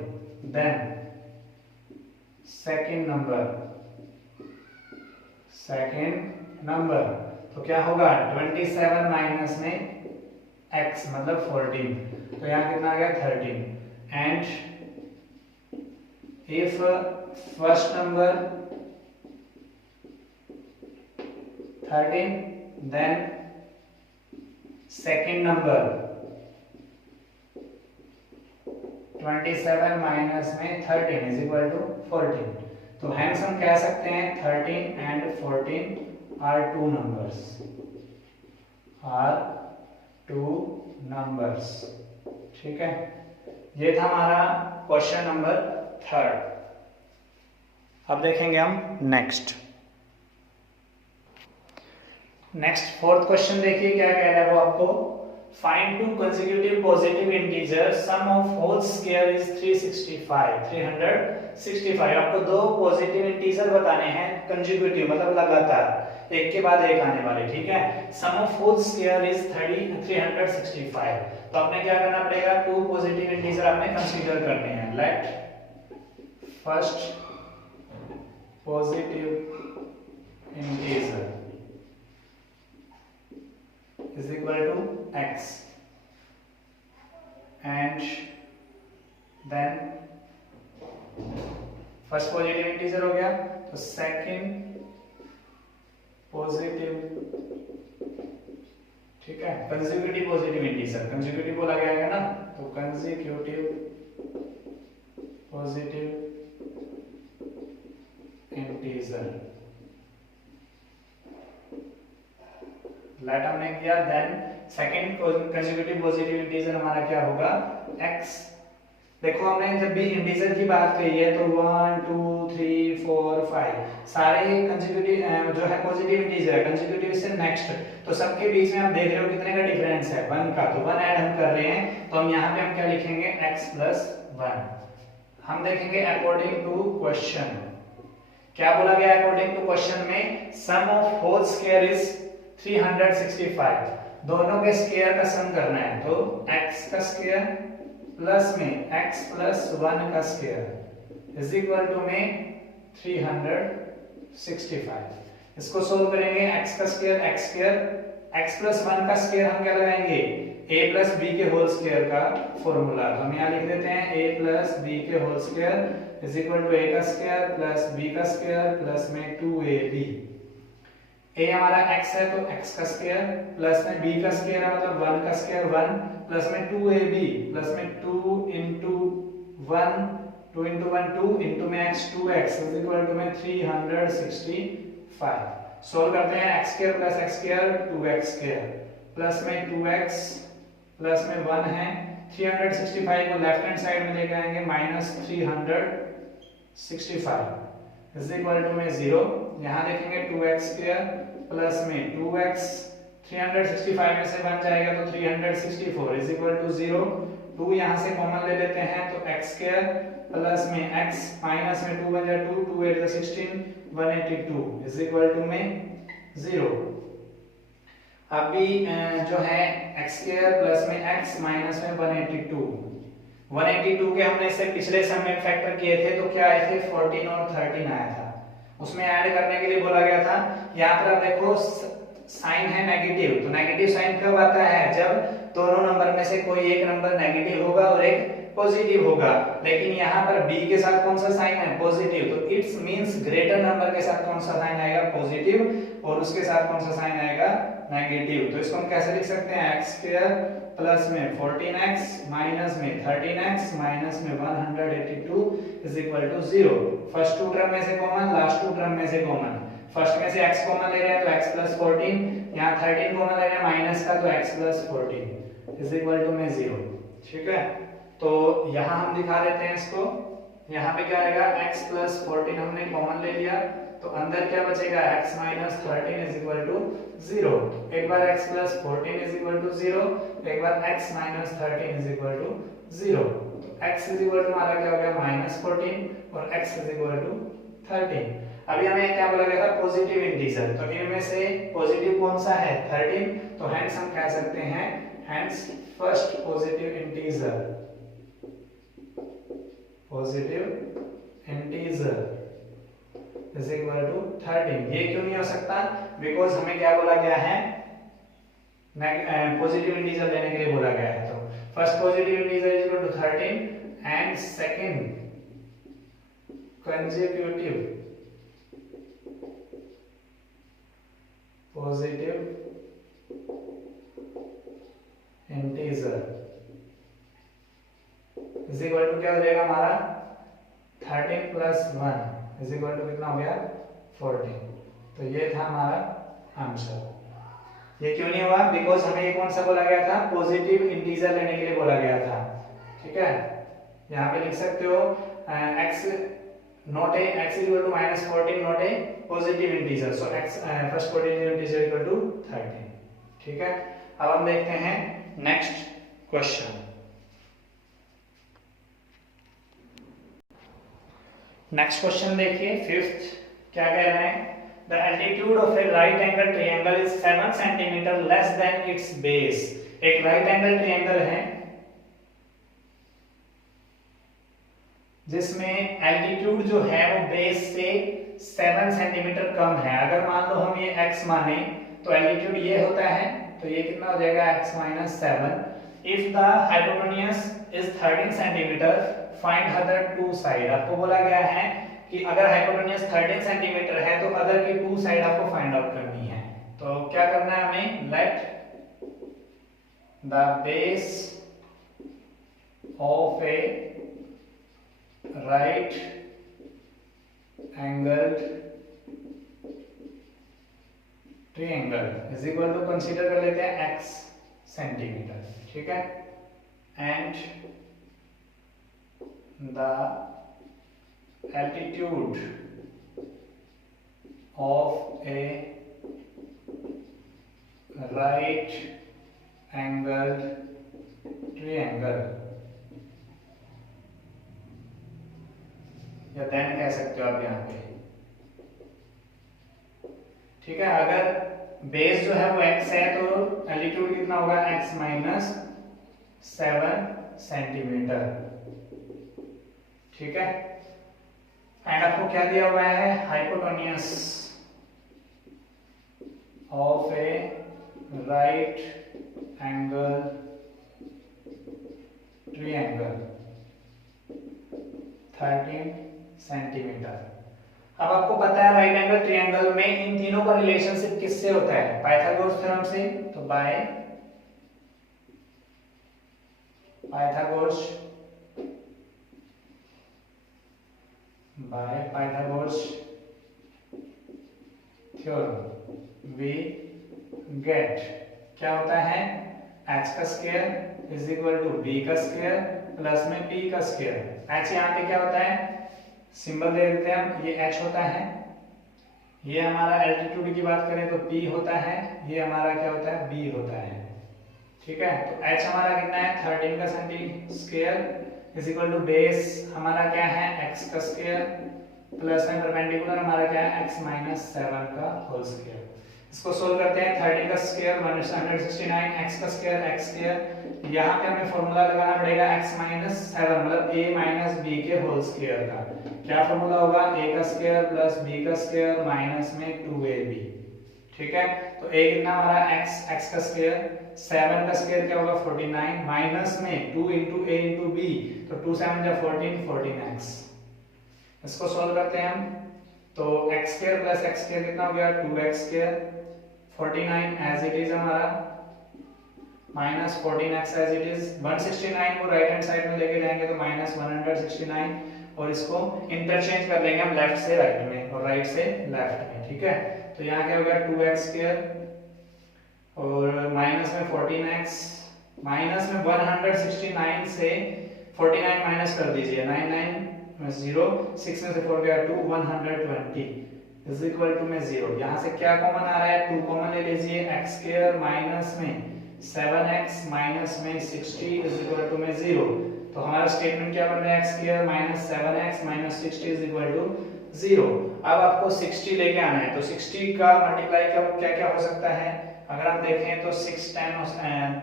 then second number, तो क्या होगा 27 माइनस में x मतलब 14, तो यहाँ कितना आ गया 13, and if first number 13 then second number 27 minus में 13 इज इक्वल टू 14, तो हेंस हम कह सकते हैं 13 एंड 14 आर टू नंबर्स, ठीक है। ये था हमारा क्वेश्चन नंबर 3। अब देखेंगे हम नेक्स्ट फोर्थ क्वेश्चन, देखिए क्या कह रहा है वो आपको, find two consecutive positive integer sum of whole square is 365। आपको दो पॉजिटिव इंटीजर बताने हैं कंसेक्यूटिव मतलब लगातार एक के बाद एक आने वाले, ठीक है। सम ऑफ होल स्क्वायर इज 365, तो आपने क्या करना पड़ेगा, टू पॉजिटिव इंटीजर आपने कंसीडर करने हैं। Let first positive integer is equal to x and then first positive integer हो गया, तो सेकंड पॉजिटिव, ठीक है, कंसेक्यूटिव पॉजिटिव इंटीजर, कंसेक्यूटिव बोला गया है ना, तो कंसेक्यूटिव पॉजिटिव इंटीजर लेट हमने किया, then second consecutive positive integer हमारा क्या होगा x। देखो हमने जब भी इंटीजर की बात कही है तो 1 2 3 4 5 सारे कंसेक्यूटिव जो है पॉजिटिव इंटीजर है, कंसेक्यूटिव से नेक्स्ट, तो सबके बीच में आप देख रहे हो कितने का डिफरेंस है 1 का, तो 1 ऐड हम कर रहे हैं, तो हम यहाँ पे हम क्या लिखेंगे x + 1। हम देखेंगे अकॉर्डिंग टू क्वेश्चन क्या बोला गया, अकॉर्डिंग टू क्वेश्चन में सम ऑफ होल स्क्वायर इज 365, दोनों के स्क्वायर का सम करना है, तो x का स्क्वायर प्लस में x + 1 का स्क्वायर इज इक्वल टू में 365। इसको सोल्व करेंगे, x का स्क्वायर x स्क्वायर, x + 1 का स्क्वायर हम क्या लगाएंगे a + b के होल स्क्वायर का फॉर्मूला, तो हम यहाँ लिख देते हैं a + b के whole square is equal to a का स्क्वायर प्लस b का स्क्वायर प्लस में 2ab। a हमारा x है तो x का स्क्वायर प्लस में b का स्क्वायर है मतलब 1 का स्क्वायर 1 प्लस में 2ab प्लस में 2 into 1 2 into 1 2 into में x 2x is equal to में 365। सॉल्व करते हैं x square plus x square 2x square plus में 2x प्लस में 1 है, 365 को लेफ्ट हैंड साइड में लेके आएंगे -365 इज इक्वल टू में 0। यहाँ देखेंगे 2x स्क्वायर प्लस में 2x 365 में से बन जाएगा तो 364 इज इक्वल टू 0। 2 यहाँ से कॉमन ले लेते हैं तो x स्क्वायर प्लस में x माइनस में 2 बन जाए 2 2 8 16 182 इज इक्वल टू में 0। अभी जो है x स्क्वायर प्लस में x माइनस में 182 के हमने इससे पिछले सम में फैक्टर किए थे तो क्या आए थे 14 और 13 आया था, उसमें ऐड करने के लिए बोला गया था। यहाँ पर आप देखो साइन है नेगेटिव, तो नेगेटिव साइन कब आता है, जब दोनों नंबर में से कोई एक नंबर नेगेटिव होगा और एक पॉजिटिव होगा। लेकिन यहाँ पर b के साथ कौन सा साइन है, पॉजिटिव, तो इट्स मींस ग्रेटर नंबर के साथ कौन सा साइन आएगा, पॉजिटिव, और उसके साथ कौन सा साइन आएगा, नेगेटिव। तो इसको हम कैसे लिख सकते हैं, x स्क्वायर प्लस में 14x माइनस में 13x माइनस में 182 is equal to 0। First two term में से कॉमन, लास्ट टू टर्म में से कॉमन। फर्स्ट में से x कॉमन ले रहे हैं तो x प्लस 14, यहाँ 13 कॉमन ले रहे हैं माइनस का तो x plus 14 is equal to में 0। ठीक है, तो यहाँ हम दिखा देते हैं इसको। यहाँ पे क्या आएगा, x प्लस 14 हमने कॉमन ले लिया तो अंदर क्या बचेगा, x minus 13 is equal to 0। एक बार x plus 14 is equal to 0, एक बार x minus 13 is equal to 0। तो x इज इक्वल टू हमारा क्या हो गया, माइनस 14 और x इज इक्वल टू 13। अभी हमें क्या बोला गया था, पॉजिटिव इंटीजर, तो इनमें से पॉजिटिव कौन सा है, 13, तो हेंस हम कह सकते हैं, hence first positive integer, positive integer is equal to 13। ये क्यों नहीं हो सकता, बिकॉज हमें क्या बोला गया है, पॉजिटिव इंटीजर लेने के लिए बोला गया है। तो first positive integer is equal to 13 and second consecutive positive integer is equal to क्या हो जाएगा हमारा, 13 प्लस 1 इज इक्वल टू कितना हो गया, 14। तो ये था हमारा आंसर। ये क्यों नहीं हुआ, बिकॉज हमें ये कौन सा बोला गया था, पॉजिटिव इंटीजर लेने के लिए बोला गया था। ठीक है, यहाँ पे लिख सकते हो x not a, x equal to minus 14 not a positive integer, so x first positive integer equal to 13। ठीक है, अब हम देखते हैं नेक्स्ट क्वेश्चन। नेक्स्ट क्वेश्चन देखिए, फिफ्थ, क्या कह रहे हैं, the altitude of a right angle triangle is 7 centimetre less than its base. एक राइट एंगल ट्रायंगल है जिसमें एल्टीट्यूड जो है वो बेस से 7 सेंटीमीटर कम है। अगर मान लो हम ये x माने तो एल्टीट्यूड ये होता है, तो ये कितना हो जाएगा, x minus 7। If the hypotenuse is 13 centimetre find other two side. आपको बोला गया है कि अगर हाइपोटेन्यूज 13 सेंटीमीटर है तो अदर की टू साइड आपको फाइंड आउट करनी है। तो क्या करना है हमें, let the base of a right angled triangle is equal to, consider कर लेते हैं x सेंटीमीटर। ठीक है, and the altitude of a right angled triangle, या देन कह सकते हो आप यहाँ पे। ठीक है, अगर बेस जो है वो x है तो एल्टीट्यूड कितना होगा, x माइनस 7 सेंटीमीटर। ठीक है, एंड आपको क्या दिया हुआ है, hypotenuse of a right angle triangle 13 centimetre. अब आपको पता है राइट एंगल ट्रायंगल में इन तीनों का रिलेशनशिप किससे होता है, पाइथागोरस थ्योरम से। तो by Pythagoras theorem we get, क्या होता है, h का square is equal to b का स्क्वायर प्लस में p का स्क्वायर। h यहाँ पे क्या होता है, सिंबल दे देते हैं हम, ये h होता है, ये हमारा एल्टीट्यूड की बात करें तो p होता है, ये हमारा क्या होता है, b होता है। ठीक है, तो h हमारा कितना है, 13 का सेंटी square is equal to base हमारा क्या है, x का स्क्वायर प्लस में परपेंडिकुलर हमारा क्या है, x माइनस 7 का होल स्क्वायर इसको सोल्व करते हैं। 30 का स्क्वायर 169, x का स्क्वायर x स्क्वायर, यहाँ पे हमें फॉर्मूला लगाना पड़ेगा x माइनस 7 मतलब a माइनस b के होल स्क्वायर का। क्या फॉर्मूला होगा? a का स्क्वायर प्लस b का स्क्वायर माइनस में 2ab। ठीक है, तो a कितना हमारा x का स्क्वायर, 7 का स्क्वायर क्या होगा 49 माइनस में 2 into a into b, तो 2 7 जा 14, 14x। इसको सोल्व करते हैं हम, तो x square plus x square कितना हो गया 2x square, 49 as it is हमारा minus 14x as it is, 169 को राइट हैंड साइड में लेके जाएंगे तो माइनस 169 और इसको इंटरचेंज कर लेंगे हम लेफ्ट से राइट में और राइट से लेफ्ट में। ठीक है, तो यहाँ क्या हो गया 2x स्क्वायर और माइनस में 14x माइनस में 169 से 49 माइनस कर दीजिए, 99 0, 6 में से 4 गया 2, 120 इज इक्वल टू में 0। यहाँ से क्या कॉमन आ रहा है 2 कॉमन ले लीजिए, x स्क्वायर माइनस में 7x माइनस में 60 इज इक्वल टू में 0। तो हमारा स्टेटमेंट क्या बन रहा है x square minus 7x minus 60 is equal to 0। अब आपको 60 लेके आना है, तो 60 का मल्टीप्लाई क्या क्या हो सकता है? अगर हम देखें तो 6 10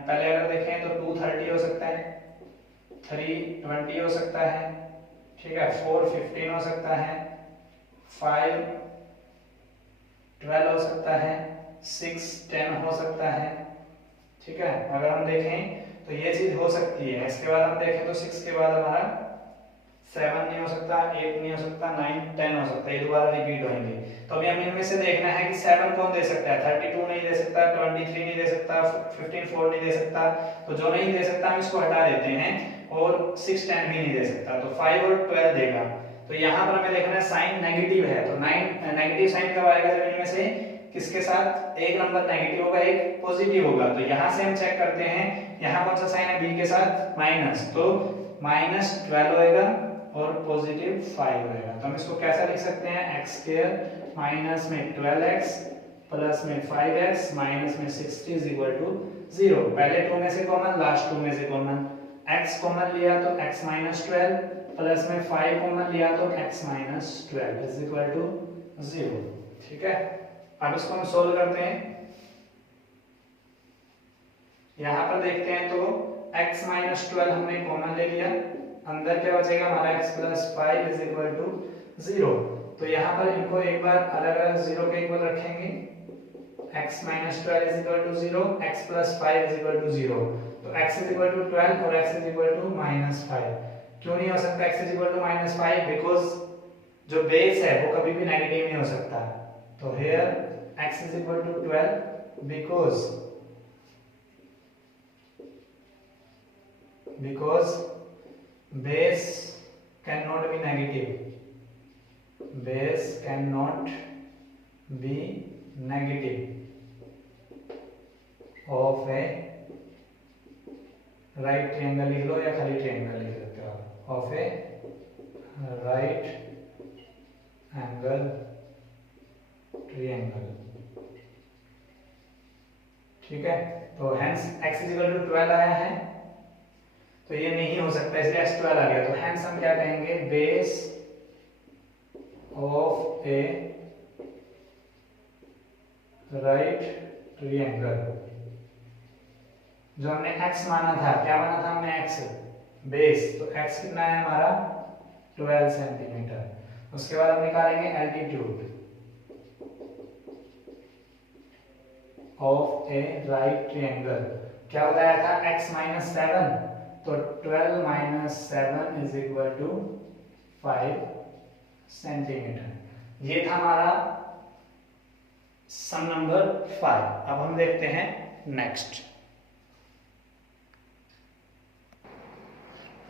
पहले अगर देखें तो 2 30 हो सकता है, 3 20 हो सकता है, ठीक है, 4 15 हो सकता है, 5 12 हो सकता है, 6 10 हो सकता है। ठीक है, अगर हम देखें तो ये चीज हो सकती है। इसके बाद हम देखें तो 6 के बाद हमारा 7 नहीं हो सकता, 8 नहीं हो सकता, 9 10 हो सकता है, ये दोबारा रिपीट होंगे। तो अभी हम इनमें से देखना है कि 7 कौन दे सकता है, 32 नहीं दे सकता, 23 नहीं दे सकता, 15 4 नहीं दे सकता, तो जो नहीं दे सकता हम इसको हटा देते हैं, और 6 10 भी नहीं दे सकता, तो 5 और 12 देगा। तो यहाँ पर हमें देखना है साइन नेगेटिव है, तो नेगेटिव साइन कब आएगा जब इनमें से किसके साथ एक नंबर नेगेटिव होगा एक पॉजिटिव होगा। तो यहाँ से हम चेक करते हैं, यहाँ कौन सा साइन है बी के साथ माइनस, तो माइनस 12 होएगा और पॉजिटिव 5 होएगा। तो हम इसको कैसा लिख सकते हैं, x स्क्वायर माइनस में 12x प्लस में 5x माइनस में 60 इज इक्वल टू 0। पहले 2 में से कॉमन, लास्ट 2 में से कॉमन, x कॉमन लिया तो x माइनस 12 प्लस में 5 कॉमन लिया तो x minus 12 is equal to 0। ठीक है, अब इसको हम सोल्व करते हैं। यहां पर देखते हैं तो x माइनस 12 हमने कॉमन ले लिया, अंदर क्या बचेगा हमारा x plus 5 is equal to 0। तो यहाँ पर इनको एक बार अलग अलग 0 के इक्वल रखेंगे, x minus 12 is equal to 0, x plus 5 is equal to 0। तो x इज इक्वल टू 12 और x is equal to minus 5। क्यों नहीं हो सकता x is equal to minus 5? Because जो बेस है वो कभी भी नेगेटिव नहीं हो सकता। तो here x is equal to 12 because base cannot be negative, base cannot be negative of a right triangle लिख लो या खाली ट्रायंगल लिख सकते हो, of a right angle triangle। ठीक है, तो hence x is equal to 12 आया है, तो ये नहीं हो सकता, इसलिए x 12 आ गया। तो hence हम क्या कहेंगे, base of a right triangle. जो हमने x माना था, क्या माना था हमने x बेस, तो x कितना है हमारा 12 सेंटीमीटर। उसके बाद हम निकालेंगे altitude of a right triangle. क्या बताया था, x माइनस 7, तो 12 minus 7 is equal to 5 centimetre. ये था हमारा सम नंबर 5। अब हम देखते हैं नेक्स्ट।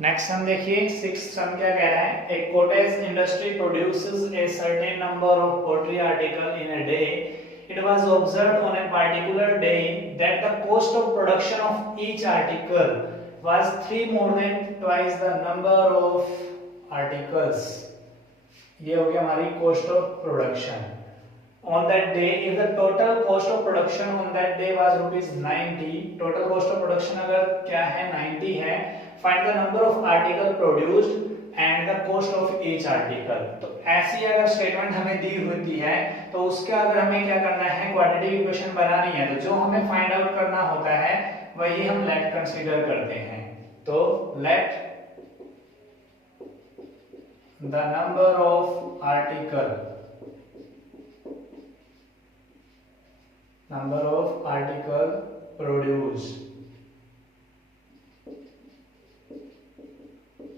नेक्स्ट हम देखिए 6th सम क्या कह रहा है, a cottage industry produces a certain number of poultry article in a day. It was observed on a particular day that the cost of production of each article was 3 more than twice the number of articles. ये हो गया हमारी cost of production. On that day, if the total cost of production on that day was rupees 90, total cost of production अगर क्या है 90 है, find the number of article produced and the cost of each article. तो ऐसी अगर स्टेटमेंट हमें दी होती है तो उसका अगर हमें क्या करना है, क्वाड्रेटिक इक्वेशन बनानी है, तो जो हमें फाइंड आउट करना होता है वही हम लेट कंसीडर करते हैं। तो let the number of article produced,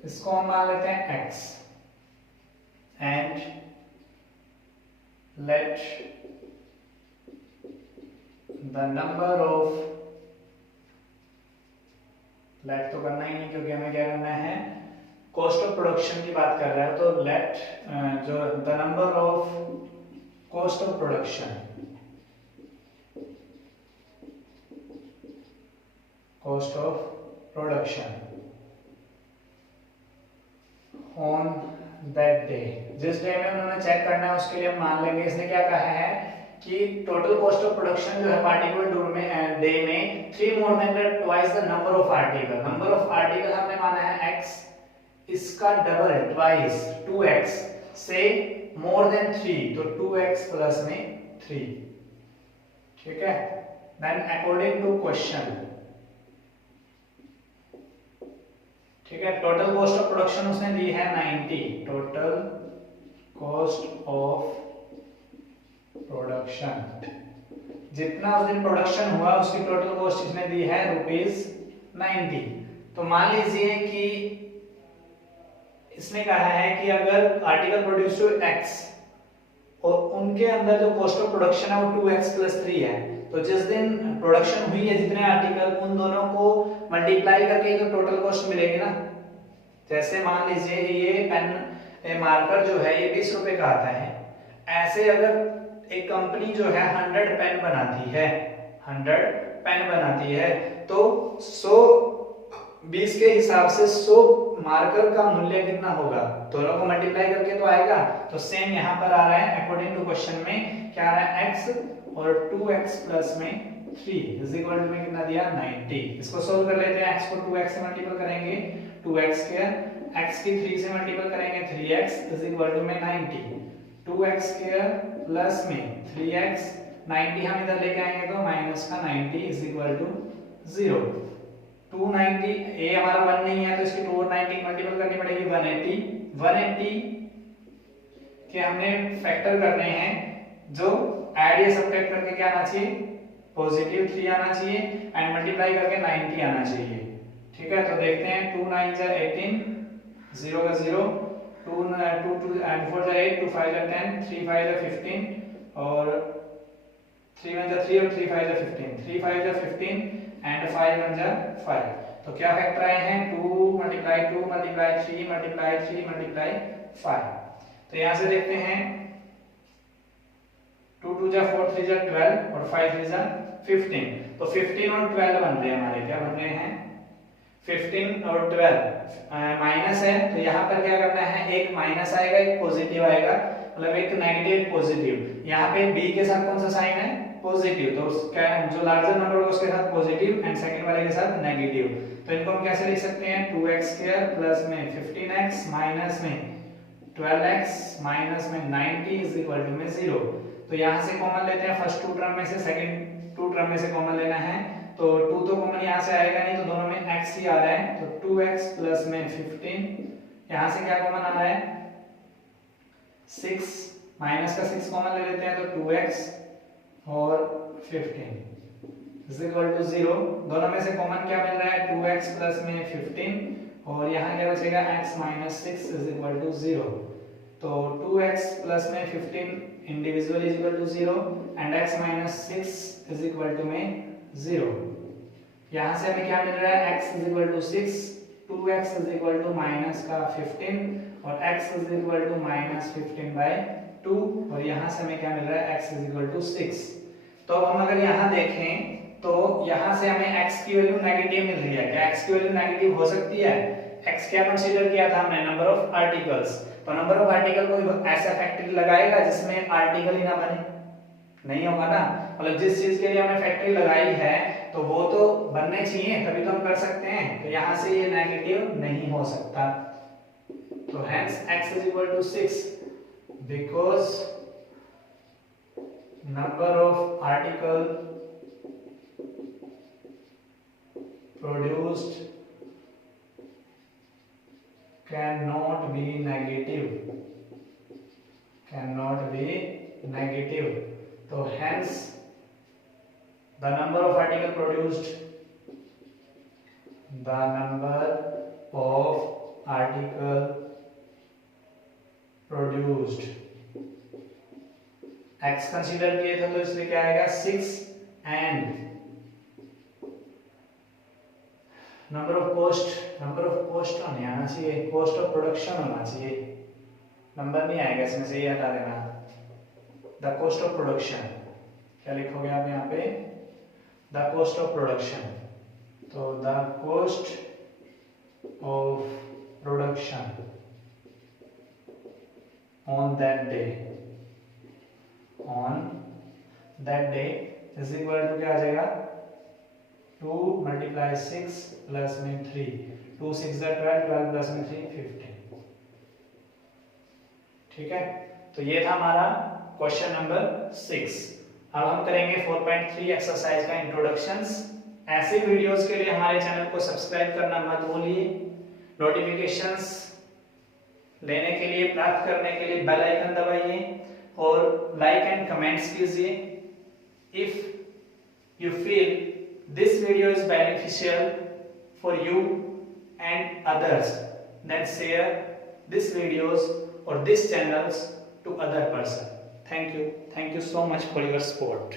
इसको हम मान लेते हैं x, and let the number of, let तो करना ही नहीं क्योंकि हमें क्या करना है, कॉस्ट ऑफ प्रोडक्शन की बात कर रहा है, तो लेट जो the number of cost of production, on that day, जिस डे में उन्होंने चेक करना है उसके लिए हम मान लेंगे, इसने क्या कहा है कि टोटल कॉस्ट ऑफ प्रोडक्शन जो है पार्टिकुलर डे में 3 more than twice the number of article, number of article हमने माना है x, इसका डबल ट्वाइस 2x से मोर देन 3, तो 2x प्लस में 3, ठीक है। देन अकॉर्डिंग टू क्वेश्चन, ठीक है, टोटल कॉस्ट ऑफ प्रोडक्शन उसने दी है 90, टोटल कॉस्ट ऑफ प्रोडक्शन, जितना उस दिन प्रोडक्शन हुआ उसकी टोटल कॉस्ट इसने दी है ₹90। तो मान लीजिए कि इसने कहा है कि अगर आर्टिकल प्रोड्यूस टू x और उनके अंदर जो कॉस्ट ऑफ प्रोडक्शन है वो 2x + 3 है, तो जिस दिन प्रोडक्शन हुई है जितने आर्टिकल, उन दोनों को मल्टीप्लाई करके तो टोटल कॉस्ट मिलेगी ना। जैसे मान लीजिए ये पेन मार्कर जो है ये 20 रुपए का आता है, ऐसे अगर एक कंपनी जो है 100 पेन बनाती है, 100 पेन बनाती है, तो 120 के हिसाब से 100 मार्कर का मूल्य कितना होगा, दोनों को मल्टीप्लाई करके तो आएगा। तो सेम यहाँ पर आ रहा है, अकॉर्डिंग टू क्वेश्चन में क्या आ रहा है, x और 2x प्लस में 3 इज इक्वल टू में कितना दिया 90। इसको सोल्व कर लेते हैं, x को 2x से मल्टीपल करेंगे 2x स्क्वायर, x की 3 से मल्टीपल करेंगे 3x इज इक्वल टू में 90, 2x स्क्वायर प्लस में 3x, 90 हम इधर लेके आएंगे तो माइनस का 90 इज इक्वल टू 0। 290 ये हमारा 1 नहीं है तो इसकी 2 और 90 मल्टीपल करनी पड़ेगी 180, 180 के हमने फैक्टर करने हैं, जो ऐड या सब्ट्रैक्ट करके क्या आना चाहिए, पॉजिटिव 3 आना चाहिए, एंड मल्टीप्लाई करके 90 आना चाहिए, ठीक है। तो देखते हैं 2 9 जा 18, 0 का 0, 2 2 and 4 जा 8, 2 5 जा 10, 3 5 जा 15 और 3 1 जा 3 और 3 5 जा 15, 3 5 जा 15 एंड 5 1 जा 5। तो क्या फैक्टर आए हैं, 2 मल्टीप्लाई 2 मल्टीप्लाई 3 मल्टीप्लाई 3 मल्टीप्लाई 5। तो यहां से देखते हैं 2 2 जा 4 3 जा 12 और 5 3 जा 15, तो 15 और 12 बन रहे हैं हमारे, क्या बन रहे हैं 15 और 12 माइनस है, तो यहाँ पर क्या करना है, एक माइनस आएगा एक पॉजिटिव आएगा, मतलब एक नेगेटिव एक पॉजिटिव। यहाँ पे b के साथ कौन सा साइन है, पॉजिटिव, तो क्या है, जो लार्जर नंबर होगा उसके साथ पॉजिटिव एंड सेकंड वाले के साथ नेगेटिव। तो इनको हम कैसे लिख सकते हैं, 2x स्क्वायर प्लस में 15x माइनस में 12x माइनस में 90 इज इक्वल टू में 0। तो यहाँ से कॉमन लेते हैं, फर्स्ट 2 टर्म में से सेकंड 2 टर्म में से कॉमन लेना है, तो 2 तो कॉमन यहाँ से आएगा नहीं, तो दोनों में x ही आ रहा है, तो 2x प्लस में 15, यहाँ से क्या कॉमन आ रहा है 6, माइनस का 6 कॉमन ले लेते हैं तो 2x और 15 इज इक्वल टू 0। दोनों में से कॉमन क्या मिल रहा है, 2x प्लस में 15 और यहाँ क्या बचेगा x minus 6 is equal to 0। तो 2x प्लस में 15 individual is equal to 0 and x minus 6 is equal to में 0। यहाँ से हमें क्या मिल रहा है, x is equal to 6, 2x is equal to minus का 15 और x is equal to minus 15/2 और यहाँ से हमें क्या मिल रहा है, x इज इक्वल टू 6। तो हम अगर यहाँ देखें तो यहाँ से हमें x की वैल्यू नेगेटिव मिल रही है, क्या x की वैल्यू नेगेटिव हो सकती है, x क्या कंसीडर किया था हमने, नंबर ऑफ आर्टिकल्स, तो नंबर ऑफ आर्टिकल को ऐसा फैक्टर लगाएगा जिसमें आर्टिकल ही ना बने, नहीं होगा ना, मतलब जिस चीज के लिए हमने फैक्टरी लगाई है तो वो तो बनने चाहिए तभी तो हम कर सकते हैं, तो यहाँ से ये नेगेटिव नहीं हो सकता। तो hence x is equal to 6 because number of article produced cannot be negative, तो hence the number of article produced x consider किए थे तो इसलिए क्या आएगा 6 एंड नंबर ऑफ कॉस्ट नहीं आना चाहिए, कॉस्ट ऑफ प्रोडक्शन होना चाहिए, नंबर नहीं आएगा इसमें से, ये हटा देना। द कॉस्ट ऑफ प्रोडक्शन क्या लिखोगे आप यहाँ पे, द कॉस्ट ऑफ प्रोडक्शन, तो the cost of production on that day is equal to क्या आ जाएगा 2 × 6 प्लस में 3, 2 6 12, 12 प्लस में 3 15। ठीक है, तो ये था हमारा क्वेश्चन नंबर 6। अब हम करेंगे 4.3 एक्सरसाइज का इंट्रोडक्शंस। ऐसे वीडियोस के लिए हमारे चैनल को सब्सक्राइब करना मत भूलिए, नोटिफिकेशंस लेने के लिए, प्राप्त करने के लिए बेल आइकन दबाइए और लाइक एंड कमेंट्स कीजिए। If you feel this video is beneficial for you and others, then share this videos और this channels to other person. Thank you so much for your support.